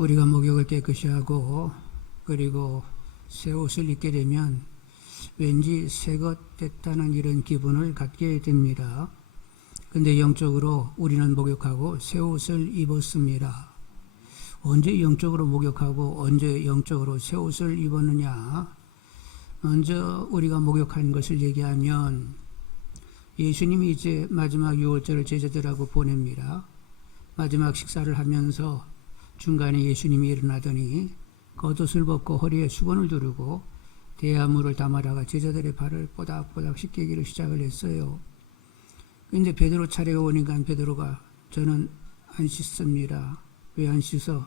우리가 목욕을 깨끗이 하고 그리고 새 옷을 입게 되면 왠지 새것 됐다는 이런 기분을 갖게 됩니다. 근데 영적으로 우리는 목욕하고 새 옷을 입었습니다. 언제 영적으로 목욕하고 언제 영적으로 새 옷을 입었느냐? 먼저 우리가 목욕한 것을 얘기하면 예수님이 이제 마지막 유월절을 제자들하고 보냅니다. 마지막 식사를 하면서 중간에 예수님이 일어나더니 겉옷을 벗고 허리에 수건을 두르고 대야물을 담아다가 제자들의 발을 뽀닥뽀닥 씻기기를 시작을 했어요. 근데 베드로 차례가 오니까 베드로가 저는 안 씻습니다. 왜 안 씻어?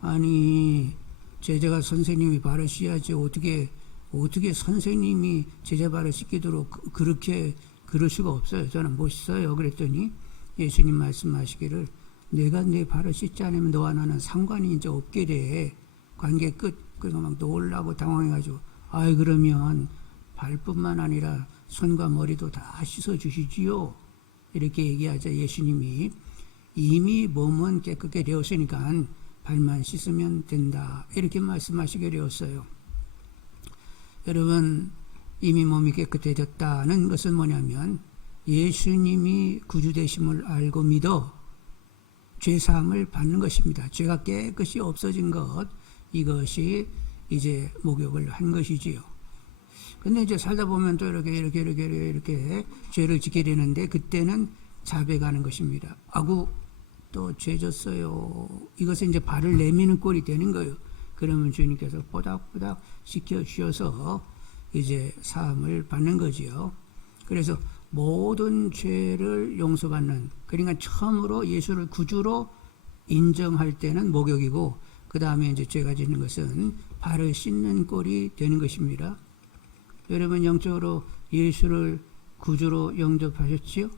아니 제자가 선생님이 발을 씻어야지 어떻게 선생님이 제자 발을 씻기도록 그렇게 그럴 수가 없어요. 저는 못 씻어요. 그랬더니 예수님 말씀하시기를 내가 내 발을 씻지 않으면 너와 나는 상관이 이제 없게 돼. 관계 끝. 그러니까 막 놀라고 당황해가지고 그러면 발뿐만 아니라 손과 머리도 다 씻어 주시지요. 이렇게 얘기하자 예수님이 이미 몸은 깨끗게 되었으니까 발만 씻으면 된다. 이렇게 말씀하시게 되었어요. 여러분 이미 몸이 깨끗해졌다는 것은 뭐냐면 예수님이 구주 되심을 알고 믿어 죄사함을 받는 것입니다. 죄가 깨끗이 없어진 것, 이것이 이제 목욕을 한 것이지요. 근데 이제 살다 보면 또 이렇게 죄를 짓게 되는데 그때는 자백하는 것입니다. 또 죄 졌어요. 이것은 이제 발을 내미는 꼴이 되는 거예요. 그러면 주님께서 뽀닥뽀닥 씻겨 주셔서 이제 사함을 받는 거지요. 그래서 모든 죄를 용서받는, 그러니까 처음으로 예수를 구주로 인정할 때는 목욕이고 그 다음에 이제 죄가 짓는 것은 발을 씻는 꼴이 되는 것입니다. 여러분 영적으로 예수를 구주로 영접하셨지요?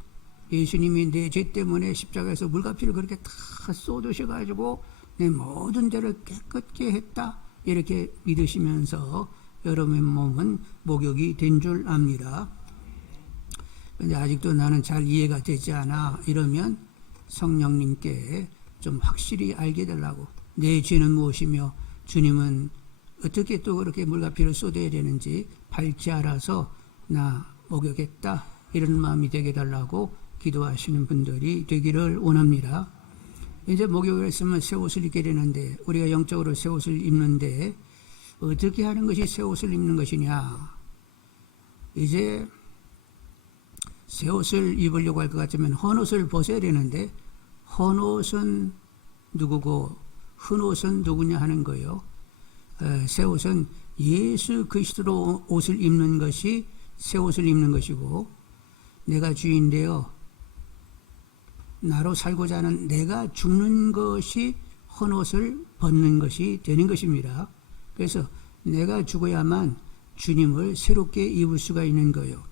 예수님이 내 죄 때문에 십자가에서 물과 피를 그렇게 다 쏟으셔가지고 내 모든 죄를 깨끗게 했다. 이렇게 믿으시면서 여러분의 몸은 목욕이 된 줄 압니다. 근데 아직도 나는 잘 이해가 되지 않아. 이러면 성령님께 좀 확실히 알게 되려고 내 죄는 무엇이며 주님은 어떻게 또 그렇게 물과 피를 쏟아야 되는지 밝히 알아서 나 목욕했다. 이런 마음이 되게 달라고 기도하시는 분들이 되기를 원합니다. 이제 목욕을 했으면 새 옷을 입게 되는데 우리가 영적으로 새 옷을 입는데 어떻게 하는 것이 새 옷을 입는 것이냐? 이제 새 옷을 입으려고 할 것 같으면 헌옷을 벗어야 되는데 헌옷은 누구고 흰옷은 누구냐 하는 거예요. 새 옷은 예수 그리스도로 옷을 입는 것이 새 옷을 입는 것이고 내가 주인되어 나로 살고자 하는 내가 죽는 것이 헌옷을 벗는 것이 되는 것입니다. 그래서 내가 죽어야만 주님을 새롭게 입을 수가 있는 거예요.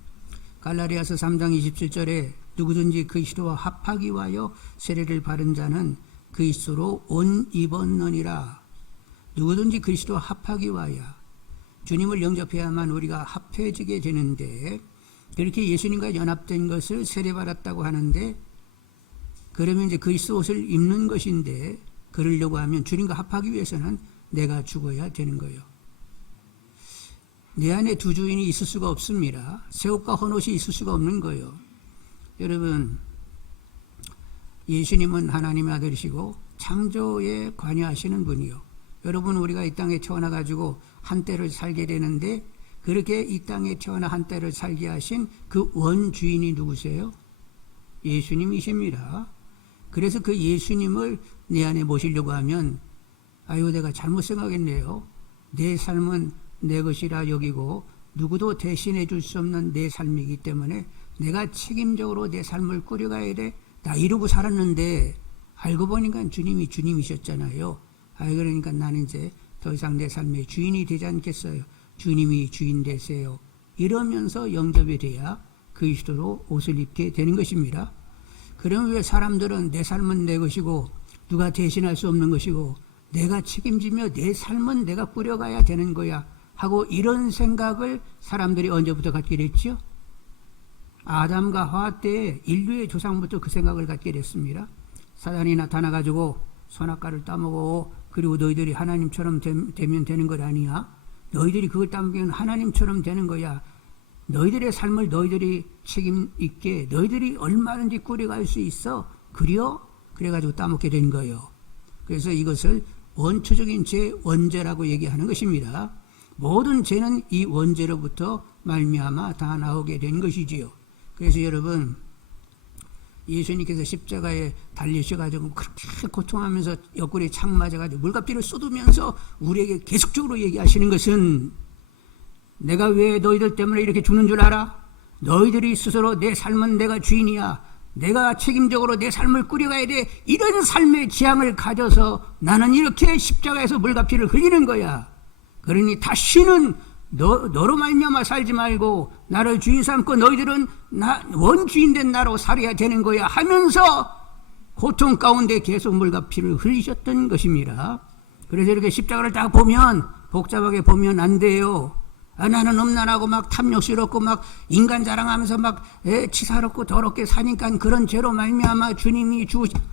갈라디아서 3장 27절에 누구든지 그리스도와 합하기 위하여 세례를 받은 자는 그리스도로 옷 입었느니라. 누구든지 그리스도와 합하기 위하여 주님을 영접해야만 우리가 합해지게 되는데 그렇게 예수님과 연합된 것을 세례받았다고 하는데 그러면 이제 그리스도 옷을 입는 것인데 그러려고 하면 주님과 합하기 위해서는 내가 죽어야 되는 거예요. 내 안에 두 주인이 있을 수가 없습니다. 새 옷과 헌옷이 있을 수가 없는 거예요. 여러분 예수님은 하나님의 아들이시고 창조에 관여하시는 분이요. 여러분 우리가 이 땅에 태어나가지고 한때를 살게 되는데 그렇게 이 땅에 태어나 한때를 살게 하신 그 원주인이 누구세요? 예수님이십니다. 그래서 그 예수님을 내 안에 모시려고 하면 내가 잘못 생각했네요. 내 삶은 내 것이라 여기고 누구도 대신해 줄 수 없는 내 삶이기 때문에 내가 책임적으로 내 삶을 꾸려가야 돼. 나 이러고 살았는데 알고 보니까 주님이 주님이셨잖아요. 그러니까 나는 이제 더 이상 내 삶의 주인이 되지 않겠어요. 주님이 주인 되세요. 이러면서 영접이 돼야 그리스도로 옷을 입게 되는 것입니다. 그러면 왜 사람들은 내 삶은 내 것이고 누가 대신할 수 없는 것이고 내가 책임지며 내 삶은 내가 꾸려가야 되는 거야 하고 이런 생각을 사람들이 언제부터 갖게 됐죠? 아담과 하와 때에 인류의 조상부터 그 생각을 갖게 됐습니다. 사단이 나타나가지고 선악과를 따먹어. 그리고 너희들이 하나님처럼 되면 되는 것 아니야? 너희들이 그걸 따먹으면 하나님처럼 되는 거야. 너희들의 삶을 너희들이 책임 있게 너희들이 얼마든지 꾸려갈 수 있어. 그래가지고 따먹게 된 거예요. 그래서 이것을 원초적인 죄 원죄라고 얘기하는 것입니다. 모든 죄는 이 원죄로부터 말미암아 다 나오게 된 것이지요. 그래서 여러분, 예수님께서 십자가에 달리셔가지고 그렇게 고통하면서 옆구리에 창 맞아가지고 물갑질을 쏟으면서 우리에게 계속적으로 얘기하시는 것은, 내가 왜 너희들 때문에 이렇게 죽는 줄 알아? 너희들이 스스로 내 삶은 내가 주인이야. 내가 책임적으로 내 삶을 꾸려가야 돼. 이런 삶의 지향을 가져서 나는 이렇게 십자가에서 물갑질을 흘리는 거야. 그러니 다시는 너로 말미암아 살지 말고 나를 주인 삼고 너희들은 원주인 된 나로 살아야 되는 거야 하면서 고통 가운데 계속 물과 피를 흘리셨던 것입니다. 그래서 이렇게 십자가를 딱 보면, 복잡하게 보면 안 돼요. 나는 음란하고 막 탐욕스럽고 막 인간 자랑하면서 막 치사롭고 더럽게 사니까 그런 죄로 말미암아 주님이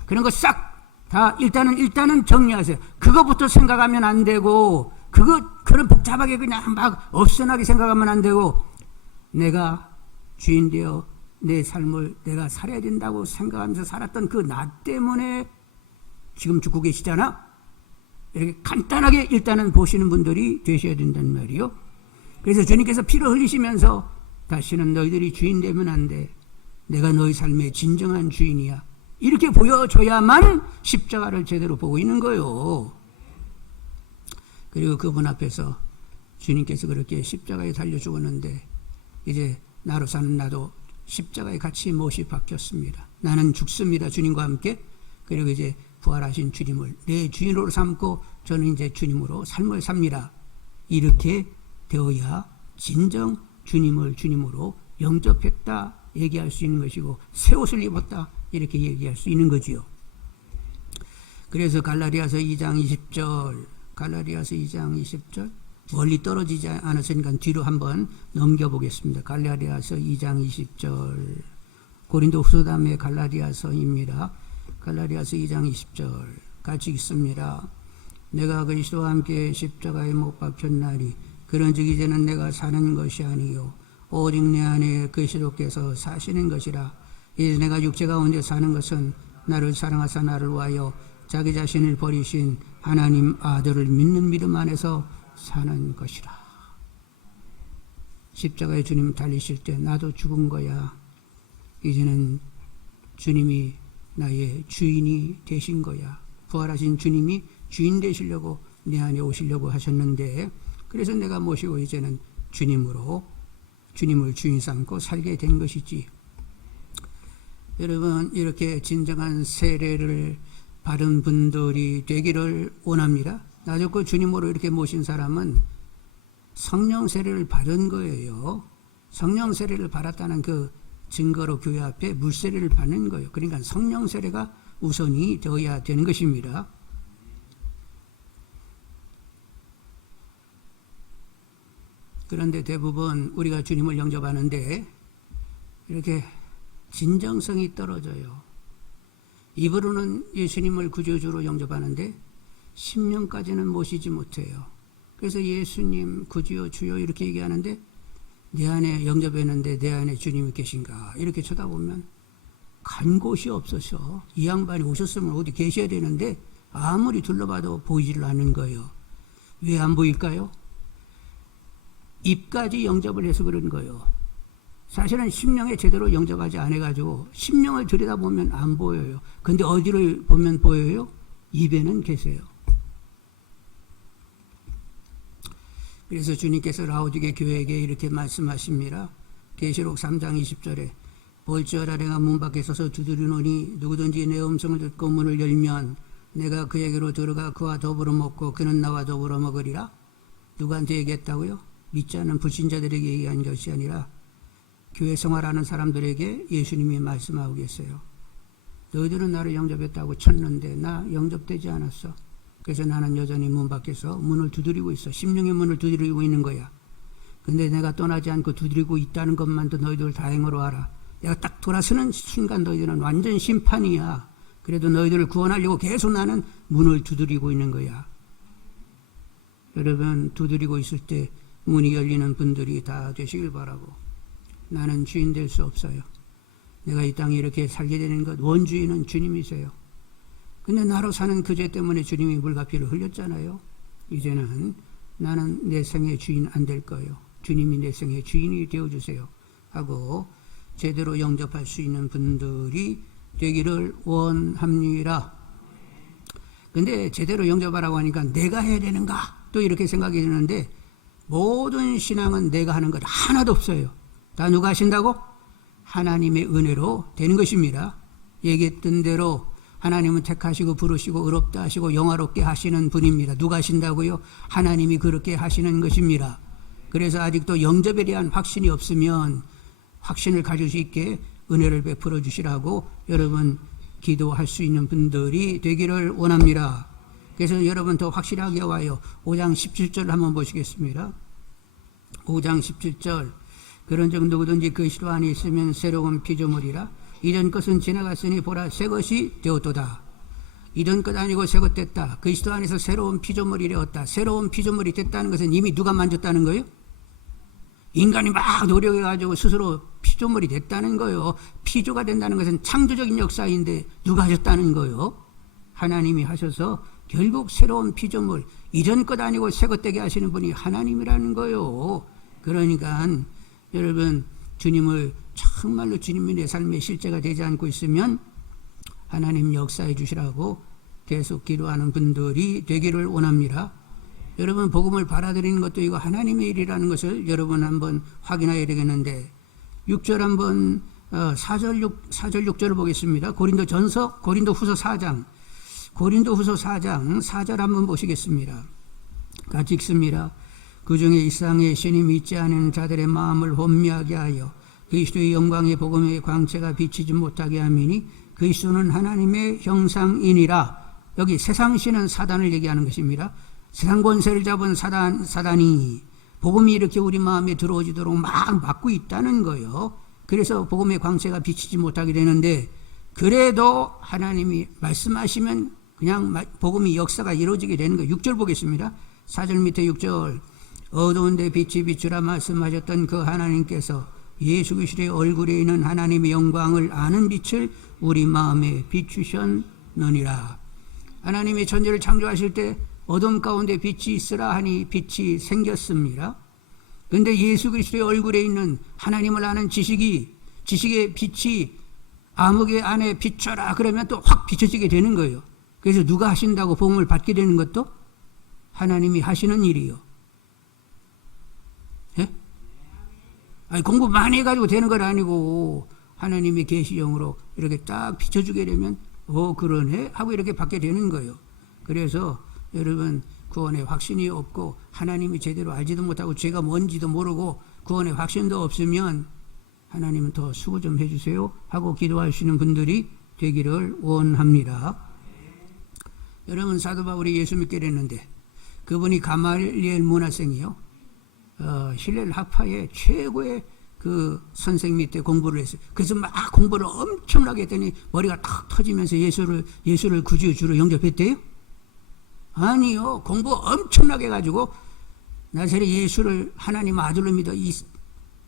그런 거 싹 다 일단은 정리하세요. 그거부터 생각하면 안 되고, 그런 복잡하게 그냥 막 없선하게 생각하면 안 되고, 내가 주인 되어 내 삶을 내가 살아야 된다고 생각하면서 살았던 그 나 때문에 지금 죽고 계시잖아. 이렇게 간단하게 일단은 보시는 분들이 되셔야 된단 말이요. 그래서 주님께서 피를 흘리시면서 다시는 너희들이 주인 되면 안 돼. 내가 너희 삶의 진정한 주인이야. 이렇게 보여줘야만 십자가를 제대로 보고 있는 거예요. 그리고 그분 앞에서 주님께서 그렇게 십자가에 달려 죽었는데, 이제 나로 사는 나도 십자가에 같이 못이 박혔습니다. 나는 죽습니다, 주님과 함께. 그리고 이제 부활하신 주님을 내 주인으로 삼고 저는 이제 주님으로 삶을 삽니다. 이렇게 되어야 진정 주님을 주님으로 영접했다 얘기할 수 있는 것이고, 새 옷을 입었다 이렇게 얘기할 수 있는 거지요. 그래서 갈라디아서 2장 20절 멀리 떨어지지 않았으니까 뒤로 한번 넘겨보겠습니다. 갈라디아서 2장 20절, 고린도 후서 다음에 갈라디아서입니다. 갈라디아서 2장 20절 같이 읽습니다. 내가 그리스도와 함께 십자가에 못 박혔나니 그런즉 이제는 내가 사는 것이 아니요 오직 내 안에 그리스도께서 사시는 것이라. 이제 내가 육체 가운데 사는 것은 나를 사랑하사 나를 위하여 자기 자신을 버리신 하나님 아들을 믿는 믿음 안에서 사는 것이라. 십자가에 주님 달리실 때 나도 죽은 거야. 이제는 주님이 나의 주인이 되신 거야. 부활하신 주님이 주인 되시려고 내 안에 오시려고 하셨는데, 그래서 내가 모시고 이제는 주님을 주인 삼고 살게 된 것이지. 여러분, 이렇게 진정한 세례를 받은 분들이 되기를 원합니다. 나 좋고 주님으로 이렇게 모신 사람은 성령 세례를 받은 거예요. 성령 세례를 받았다는 그 증거로 교회 앞에 물세례를 받는 거예요. 그러니까 성령 세례가 우선이 되어야 되는 것입니다. 그런데 대부분 우리가 주님을 영접하는데 이렇게 진정성이 떨어져요. 입으로는 예수님을 구주주로 영접하는데 심령까지는 모시지 못해요. 그래서 예수님 구주요 주요 이렇게 얘기하는데 내 안에 영접했는데 내 안에 주님이 계신가 이렇게 쳐다보면 간 곳이 없어서, 이 양반이 오셨으면 어디 계셔야 되는데 아무리 둘러봐도 보이지를 않는 거예요. 왜 안 보일까요? 입까지 영접을 해서 그런 거예요. 사실은 심령에 제대로 영접하지 않아가지고 심령을 들여다보면 안 보여요. 근데 어디를 보면 보여요? 입에는 계세요. 그래서 주님께서 라오디게 교회에게 이렇게 말씀하십니다. 계시록 3장 20절에 볼지어다 내가 문 밖에 서서 두드리노니 누구든지 내 음성을 듣고 문을 열면 내가 그에게로 들어가 그와 더불어 먹고 그는 나와 더불어 먹으리라. 누구한테 얘기했다고요? 믿지 않는 불신자들에게 얘기한 것이 아니라 교회 생활하는 사람들에게 예수님이 말씀하고 계세요. 너희들은 나를 영접했다고 쳤는데 나 영접되지 않았어. 그래서 나는 여전히 문 밖에서 문을 두드리고 있어. 심령의 문을 두드리고 있는 거야. 근데 내가 떠나지 않고 두드리고 있다는 것만도 너희들 다행으로 알아. 내가 딱 돌아서는 순간 너희들은 완전 심판이야. 그래도 너희들을 구원하려고 계속 나는 문을 두드리고 있는 거야. 여러분, 두드리고 있을 때 문이 열리는 분들이 다 되시길 바라고. 나는 주인 될 수 없어요. 내가 이 땅에 이렇게 살게 되는 것, 원주인은 주님이세요. 근데 나로 사는 그 죄 때문에 주님이 물과 피를 흘렸잖아요. 이제는 나는 내 생의 주인 안 될 거예요. 주님이 내 생의 주인이 되어주세요 하고 제대로 영접할 수 있는 분들이 되기를 원합니다. 근데 제대로 영접하라고 하니까 내가 해야 되는가? 또 이렇게 생각이 드는데, 모든 신앙은 내가 하는 것 하나도 없어요. 다 누가 하신다고? 하나님의 은혜로 되는 것입니다. 얘기했던 대로 하나님은 택하시고 부르시고 의롭다 하시고 영화롭게 하시는 분입니다. 누가 하신다고요? 하나님이 그렇게 하시는 것입니다. 그래서 아직도 영접에 대한 확신이 없으면 확신을 가질 수 있게 은혜를 베풀어 주시라고 여러분 기도할 수 있는 분들이 되기를 원합니다. 그래서 여러분 더 확실하게 와요. 5장 17절 한번 보시겠습니다. 5장 17절. 그런 적 누구든지 그리스도 안에 있으면 새로운 피조물이라. 이전 것은 지나갔으니 보라 새 것이 되었도다. 이전 것 아니고 새 것 됐다. 그리스도 안에서 새로운 피조물이 되었다. 새로운 피조물이 됐다는 것은 이미 누가 만졌다는 거예요? 인간이 막 노력해가지고 스스로 피조물이 됐다는 거예요. 피조가 된다는 것은 창조적인 역사인데 누가 하셨다는 거예요? 하나님이 하셔서 결국 새로운 피조물, 이전 것 아니고 새 것 되게 하시는 분이 하나님이라는 거예요. 그러니까 여러분, 주님을 정말로 주님이 내 삶의 실제가 되지 않고 있으면 하나님 역사해 주시라고 계속 기도하는 분들이 되기를 원합니다. 여러분, 복음을 받아들이는 것도 이거 하나님의 일이라는 것을 여러분 한번 확인해야 되겠는데, 6절 한번 4절 6절을 보겠습니다. 고린도후서 4장 4절 한번 보시겠습니다. 같이 읽습니다. 그 중에 이상의 신이 믿지 않은 자들의 마음을 혼미하게 하여 그리스도의 영광의 복음의 광채가 비치지 못하게 함이니 그리스도는 하나님의 형상이니라. 여기 세상신은 사단을 얘기하는 것입니다. 세상 권세를 잡은 사단이 복음이 이렇게 우리 마음에 들어오지도록 막 막고 있다는 거예요. 그래서 복음의 광채가 비치지 못하게 되는데, 그래도 하나님이 말씀하시면 그냥 복음의 역사가 이루어지게 되는 거예요. 6절 보겠습니다. 4절 밑에 6절. 어두운 데 빛이 비추라 말씀하셨던 그 하나님께서 예수 그리스도의 얼굴에 있는 하나님의 영광을 아는 빛을 우리 마음에 비추셨느니라. 하나님이 천지를 창조하실 때 어둠 가운데 빛이 있으라 하니 빛이 생겼습니다. 그런데 예수 그리스도의 얼굴에 있는 하나님을 아는 지식의 빛이 암흑의 안에 비춰라 그러면 또 확 비춰지게 되는 거예요. 그래서 누가 하신다고 복음을 받게 되는 것도 하나님이 하시는 일이요. 예? 아니, 공부 많이 해가지고 되는 건 아니고 하나님의 계시형으로 이렇게 딱 비춰주게 되면 그러네 하고 이렇게 받게 되는 거예요. 그래서 여러분, 구원의 확신이 없고 하나님이 제대로 알지도 못하고 죄가 뭔지도 모르고 구원의 확신도 없으면 하나님은 더 수고 좀 해주세요 하고 기도하시는 분들이 되기를 원합니다. 여러분, 사도 바울이 예수 믿게 됐는데 그분이 가말리엘 문화생이요, 힐렐 학파의 최고의 그 선생 밑에 공부를 했어요. 그래서 막 공부를 엄청나게 했더니 머리가 탁 터지면서 예수를 구주로 영접했대요? 아니요. 공부 엄청나게 해가지고 나사렛 예수를 하나님 아들로 믿어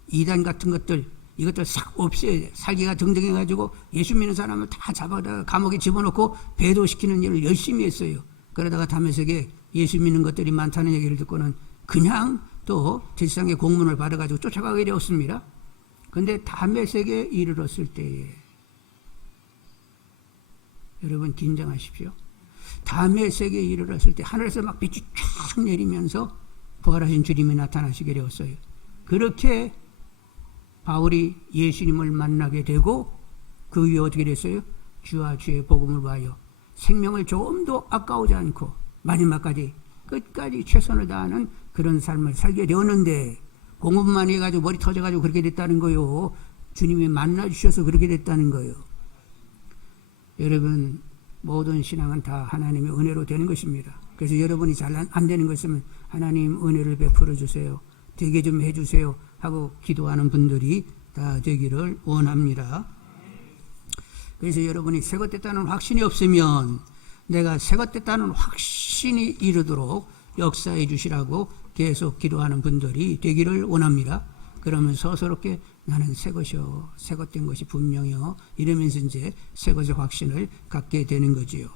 이단 같은 것들, 이것들 싹 없애야 돼. 살기가 등등해가지고 예수 믿는 사람을 다 잡아다가 감옥에 집어넣고 배도시키는 일을 열심히 했어요. 그러다가 다메섹에 예수 믿는 것들이 많다는 얘기를 듣고는 그냥 또 제사장의 공문을 받아가지고 쫓아가게 되었습니다. 그런데 다메섹에 이르렀을 때에 여러분 긴장하십시오. 다메섹에 이르렀을 때 하늘에서 막 빛이 쫙 내리면서 부활하신 주님이 나타나시게 되었어요. 그렇게 바울이 예수님을 만나게 되고 그 위에 어떻게 됐어요? 주와 주의 복음을 위하여 생명을 조금도 아까우지 않고 마지막까지 끝까지 최선을 다하는 그런 삶을 살게 되었는데, 공부만 해가지고 머리 터져가지고 그렇게 됐다는 거요. 주님이 만나주셔서 그렇게 됐다는 거예요. 여러분, 모든 신앙은 다 하나님의 은혜로 되는 것입니다. 그래서 여러분이 잘 안 되는 것 있으면 하나님 은혜를 베풀어 주세요, 되게 좀 해주세요 하고 기도하는 분들이 다 되기를 원합니다. 그래서 여러분이 새것 됐다는 확신이 없으면 내가 새것 됐다는 확신이 이르도록 역사해 주시라고 계속 기도하는 분들이 되기를 원합니다. 그러면 서서롭게 나는 새것이요, 새것 된 것이 분명히요, 이러면서 이제 새것의 확신을 갖게 되는 거지요.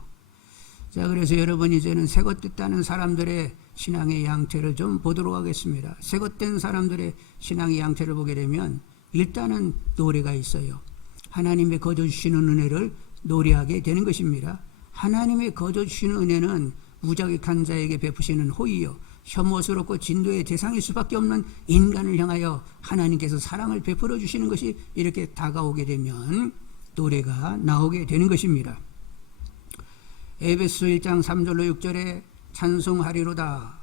자, 그래서 여러분 이제는 새것 됐다는 사람들의 신앙의 양태를 좀 보도록 하겠습니다. 새것 된 사람들의 신앙의 양태를 보게 되면 일단은 노래가 있어요. 하나님의 거저 주시는 은혜를 노래하게 되는 것입니다. 하나님의 거저 주시는 은혜는 무자격한 자에게 베푸시는 호의요, 혐오스럽고 진도의 대상일 수밖에 없는 인간을 향하여 하나님께서 사랑을 베풀어 주시는 것이 이렇게 다가오게 되면 노래가 나오게 되는 것입니다. 에베소 1장 3절로 6절에 찬송하리로다.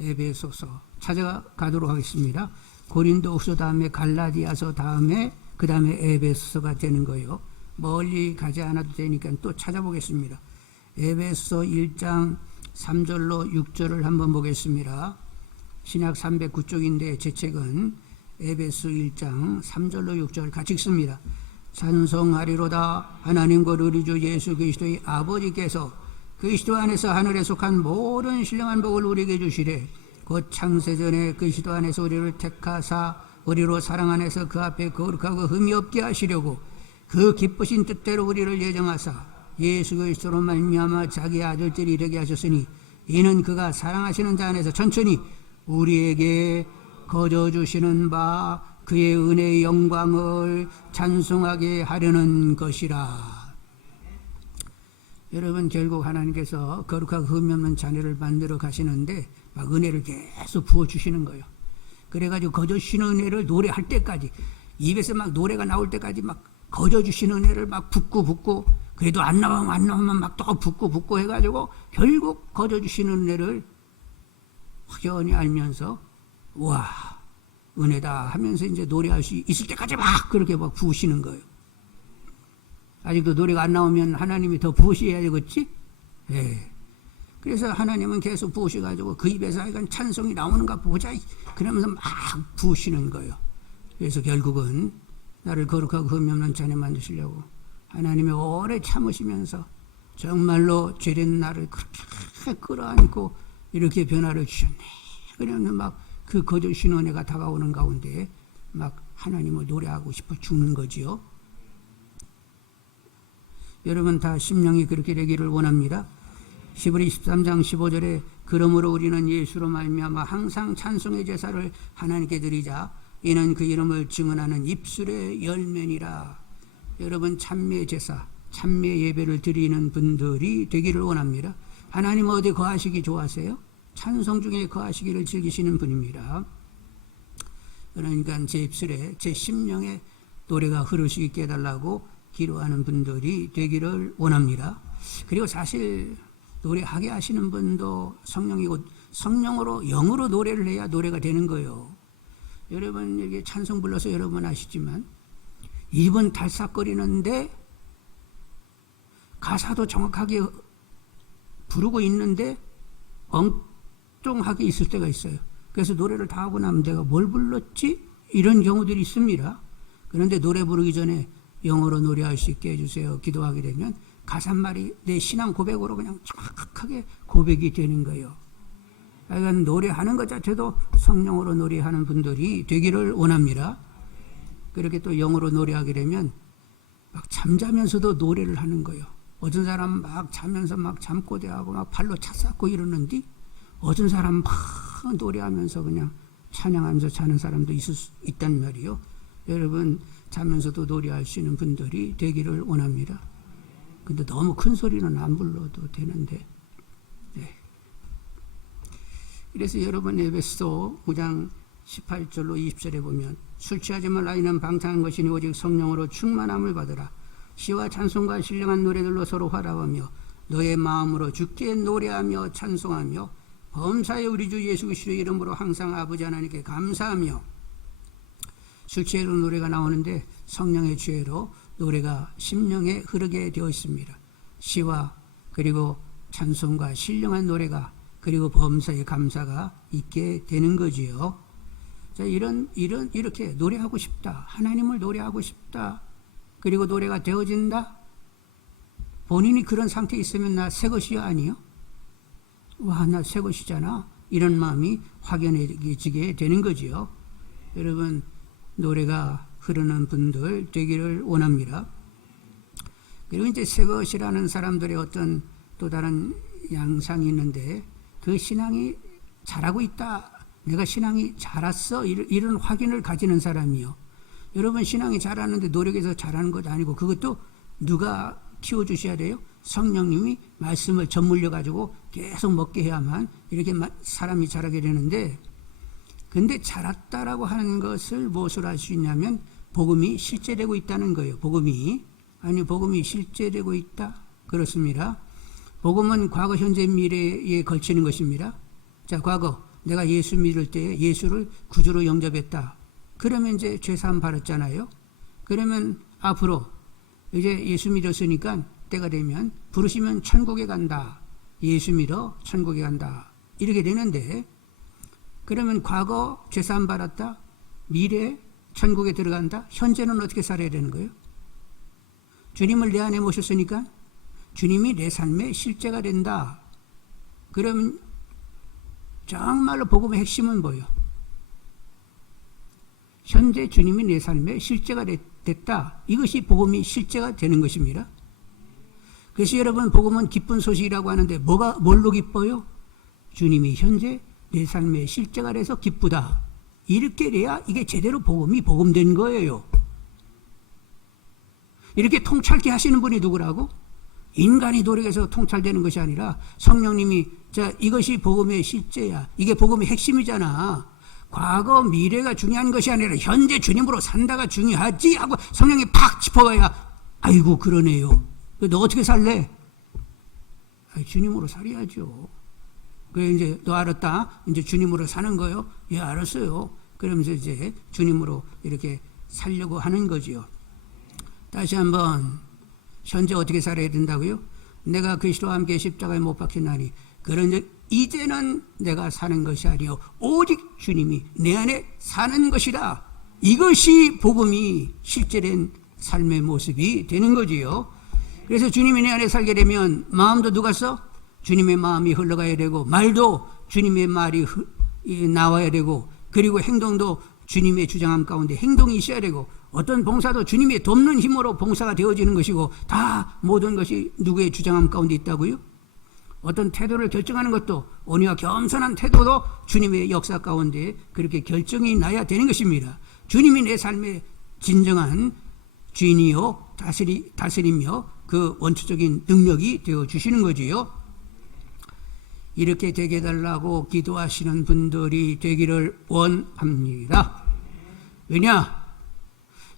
에베소서 찾아가도록 하겠습니다. 고린도후서 다음에 갈라디아서 다음에 그 다음에 에베소서가 되는 거예요. 멀리 가지 않아도 되니까 또 찾아보겠습니다. 에베소 1장 3절로 6절을 한번 보겠습니다. 신약 309쪽인데 제 책은 에베소 1장 3절로 6절 같이 읽습니다. 찬송하리로다. 하나님과 우리 주 예수 그리스도의 아버지께서 그리스도 안에서 하늘에 속한 모든 신령한 복을 우리에게 주시되 곧 창세전에 그리스도 안에서 우리를 택하사 우리로 사랑 안에서 그 앞에 거룩하고 흠이 없게 하시려고 그 기쁘신 뜻대로 우리를 예정하사 예수 그리스도로 말미암아 자기 아들들이 되게 하셨으니 이는 그가 사랑하시는 자 안에서 천천히 우리에게 거저 주시는 바 그의 은혜의 영광을 찬송하게 하려는 것이라. 여러분, 결국 하나님께서 거룩하고 흠이 없는 자녀를 만들어 가시는데 막 은혜를 계속 부어주시는 거예요. 그래가지고 거저 주시는 은혜를 노래할 때까지, 입에서 막 노래가 나올 때까지 막 거저 주시는 은혜를 막 붓고 그래도 안 나오면 막 또 붓고 해가지고 결국 거저 주시는 은혜를 확연히 알면서 와, 은혜다 하면서 이제 노래할 수 있을 때까지 막 그렇게 막 부으시는 거예요. 아직도 노래가 안 나오면 하나님이 더 부으셔야 되겠지? 예. 그래서 하나님은 계속 부으셔가지고 그 입에서 약간 찬송이 나오는가 보자 그러면서 막 부으시는 거예요. 그래서 결국은 나를 거룩하고 흠이 없는 자녀 만드시려고 하나님이 오래 참으시면서 정말로 죄된 나를 그렇게 끌어안고 이렇게 변화를 주셨네. 그러면 막 그 거저주신 은혜가 다가오는 가운데 막 하나님을 노래하고 싶어 죽는 거지요. 여러분 다 심령이 그렇게 되기를 원합니다. 히브리 13장 15절에 그러므로 우리는 예수로 말미암아 항상 찬송의 제사를 하나님께 드리자 이는 그 이름을 증언하는 입술의 열매니라. 여러분 찬미의 제사, 찬미의 예배를 드리는 분들이 되기를 원합니다. 하나님 어디 거하시기 좋아하세요? 찬송 중에 거하시기를 즐기시는 분입니다. 그러니까 제 입술에 제 심령에 노래가 흐를 수 있게 해달라고 기도하는 분들이 되기를 원합니다. 그리고 사실 노래하게 하시는 분도 성령이고 성령으로 영으로 노래를 해야 노래가 되는 거예요. 여러분 여기 찬송 불러서 여러분 아시지만 입은 달싹거리는데 가사도 정확하게 부르고 있는데 엉뚱하게 있을 때가 있어요. 그래서 노래를 다 하고 나면 내가 뭘 불렀지? 이런 경우들이 있습니다. 그런데 노래 부르기 전에 영어로 노래할 수 있게 해주세요. 기도하게 되면 가사말이 내 신앙 고백으로 그냥 정확하게 고백이 되는 거예요. 그러니까 노래하는 것 자체도 성령으로 노래하는 분들이 되기를 원합니다. 그렇게 또 영어로 노래하게 되면 막 잠자면서도 노래를 하는 거예요. 어떤 사람 막 자면서 막 잠꼬대하고 막 발로 차 쌓고 이러는데 어떤 사람 막 노래하면서 그냥 찬양하면서 자는 사람도 있단 말이에요. 여러분 자면서도 노래할 수 있는 분들이 되기를 원합니다. 근데 너무 큰 소리는 안 불러도 되는데. 네. 그래서 여러분 에베소 9장 18절로 20절에 보면 술 취하지 말라 이는 방탕한 것이니 오직 성령으로 충만함을 받으라. 시와 찬송과 신령한 노래들로 서로 화답하며 너의 마음으로 주께 노래하며 찬송하며 범사에 우리 주 예수 그리스도의 이름으로 항상 아버지 하나님께 감사하며. 술 취해로 노래가 나오는데 성령의 죄로 노래가 심령에 흐르게 되어 있습니다. 시와 그리고 찬송과 신령한 노래가 그리고 범사의 감사가 있게 되는 거지요. 자, 이렇게 노래하고 싶다. 하나님을 노래하고 싶다. 그리고 노래가 되어진다? 본인이 그런 상태에 있으면 나 새것이야 아니요? 와, 나 새것이잖아. 이런 마음이 확연해지게 되는 거지요. 여러분, 노래가 흐르는 분들 되기를 원합니다. 그리고 이제 새것이라는 사람들의 어떤 또 다른 양상이 있는데, 그 신앙이 잘하고 있다, 내가 신앙이 자랐어, 이런 확인을 가지는 사람이요. 여러분, 신앙이 자라는데 노력해서 잘하는 것 아니고, 그것도 누가 키워주셔야 돼요? 성령님이 말씀을 젖물려 가지고 계속 먹게 해야만 이렇게 사람이 자라게 되는데, 근데 자랐다라고 하는 것을 무엇으로 알 수 있냐면 복음이 실제되고 있다는 거예요. 복음이 실제되고 있다? 그렇습니다. 복음은 과거, 현재, 미래에 걸치는 것입니다. 자, 과거 내가 예수 믿을 때 예수를 구주로 영접했다. 그러면 이제 죄사함 받았잖아요. 그러면 앞으로 이제 예수 믿었으니까 때가 되면 부르시면 천국에 간다. 예수 믿어 천국에 간다. 이렇게 되는데, 그러면 과거 죄사함 받았다, 미래 천국에 들어간다. 현재는 어떻게 살아야 되는 거예요? 주님을 내 안에 모셨으니까 주님이 내 삶의 실제가 된다. 그러면 정말로 복음의 핵심은 뭐예요? 현재 주님이 내 삶의 실제가 됐다. 이것이 복음이 실제가 되는 것입니다. 그래서 여러분, 복음은 기쁜 소식이라고 하는데 뭘로 기뻐요? 주님이 현재 내 삶의 실제가 돼서 기쁘다. 이렇게 돼야 이게 제대로 복음이 복음된 거예요. 이렇게 통찰케 하시는 분이 누구라고? 인간이 노력해서 통찰되는 것이 아니라 성령님이, 자, 이것이 복음의 실제야. 이게 복음의 핵심이잖아. 과거, 미래가 중요한 것이 아니라 현재 주님으로 산다가 중요하지 하고 성령이 팍 짚어봐야, 아이고 그러네요. 너 어떻게 살래? 주님으로 살아야죠. 그래, 이제 너 알았다? 이제 주님으로 사는 거요? 예, 알았어요. 그러면서 이제 주님으로 이렇게 살려고 하는 거지요. 다시 한번, 현재 어떻게 살아야 된다고요? 내가 그리스도와 함께 십자가에 못 박혔나니 그런즉 이제는 내가 사는 것이 아니요 오직 주님이 내 안에 사는 것이라. 이것이 복음이 실제된 삶의 모습이 되는 거지요. 그래서 주님이 내 안에 살게 되면 마음도 누가 써? 주님의 마음이 흘러가야 되고, 말도 주님의 말이 나와야 되고, 그리고 행동도 주님의 주장함 가운데 행동이 있어야 되고, 어떤 봉사도 주님의 돕는 힘으로 봉사가 되어지는 것이고, 다 모든 것이 누구의 주장함 가운데 있다고요? 어떤 태도를 결정하는 것도, 온유와 겸손한 태도도 주님의 역사 가운데 그렇게 결정이 나야 되는 것입니다. 주님이 내 삶의 진정한 주인이요 다스리며 그 원초적인 능력이 되어주시는 거지요. 이렇게 되게 해달라고 기도하시는 분들이 되기를 원합니다. 왜냐?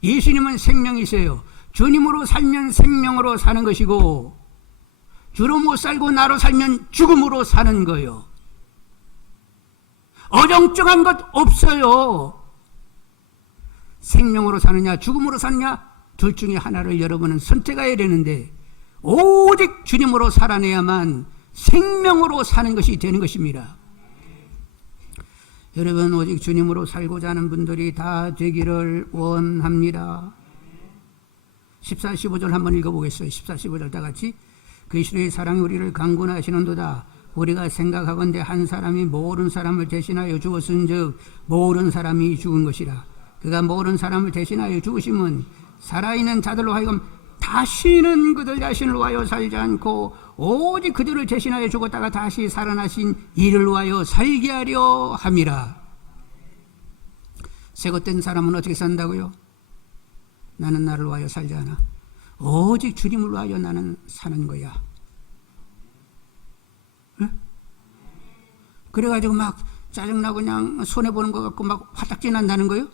예수님은 생명이세요. 주님으로 살면 생명으로 사는 것이고, 주로 못 살고 나로 살면 죽음으로 사는 거예요. 어정쩡한 것 없어요. 생명으로 사느냐 죽음으로 사느냐, 둘 중에 하나를 여러분은 선택해야 되는데, 오직 주님으로 살아내야만 생명으로 사는 것이 되는 것입니다. 여러분, 오직 주님으로 살고자 하는 분들이 다 되기를 원합니다. 14, 15절 한번 읽어보겠어요. 14, 15절 다 같이. 그리스도의 사랑이 우리를 강권하시는도다. 우리가 생각하건대 한 사람이 모든 사람을 대신하여 죽었은즉 모든 사람이 죽은 것이라. 그가 모든 사람을 대신하여 죽으심은 살아있는 자들로 하여금 다시는 그들 자신을 위하여 살지 않고 오직 그들을 대신하여 죽었다가 다시 살아나신 이를 위하여 살게 하려 함이라. 새것된 사람은 어떻게 산다고요? 나는 나를 위하여 살지 않아. 오직 주님을 위하여 나는 사는 거야. 네? 그래가지고 막 짜증나고 그냥 손해보는 것 같고 막 화딱지 난다는 거예요?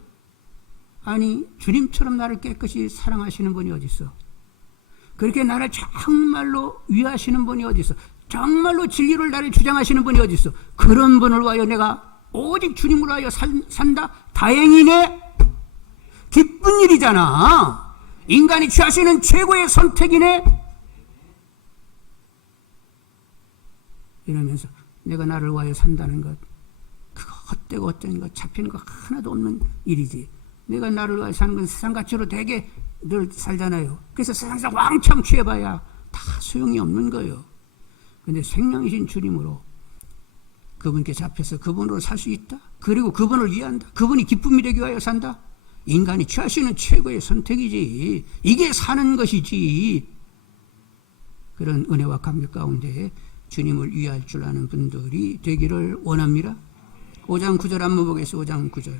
아니, 주님처럼 나를 깨끗이 사랑하시는 분이 어디 있어? 그렇게 나를 정말로 위하시는 분이 어디 있어? 정말로 진리를 나를 주장하시는 분이 어디 있어? 그런 분을 위하여 내가 오직 주님을 위하여 산다? 다행이네? 기쁜 일이잖아. 인간이 취할 수 있는 최고의 선택이네? 이러면서 내가 나를 위하여 산다는 것, 그거 헛되고 헛된 것, 잡히는 거 하나도 없는 일이지. 내가 나를 위하여 사는 건 세상 가치로 되게 늘 살잖아요. 그래서 세상에서 왕창 취해봐야 다 소용이 없는 거예요. 근데 생명이신 주님으로 그분께 잡혀서 그분으로 살 수 있다. 그리고 그분을 위한다. 그분이 기쁨이 되기 위하여 산다. 인간이 취할 수 있는 최고의 선택이지. 이게 사는 것이지. 그런 은혜와 감격 가운데 주님을 위할 줄 아는 분들이 되기를 원합니다. 5장 9절 한번 보겠습니다. 5장 9절.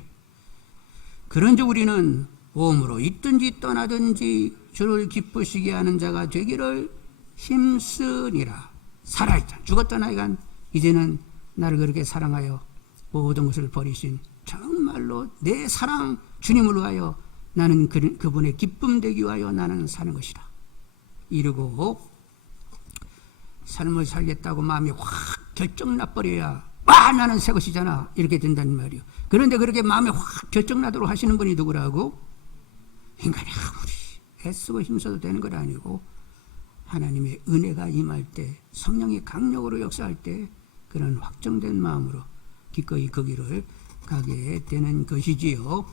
그런즉 우리는 몸으로 있든지 떠나든지 주를 기쁘시게 하는 자가 되기를 힘쓰니라. 살아있다. 죽었던 아이가 이제는 나를 그렇게 사랑하여 모든 것을 버리신 정말로 내 사랑 주님을 위하여 나는 그분의 기쁨 되기 위하여 나는 사는 것이다. 이러고 삶을 살겠다고 마음이 확 결정나버려야 나는 새 것이잖아 이렇게 된단 말이에요. 그런데 그렇게 마음이 확 결정나도록 하시는 분이 누구라고? 인간이 아무리 애쓰고 힘써도 되는 건 아니고 하나님의 은혜가 임할 때 성령이 강력으로 역사할 때 그런 확정된 마음으로 기꺼이 그 길을 가게 되는 것이지요.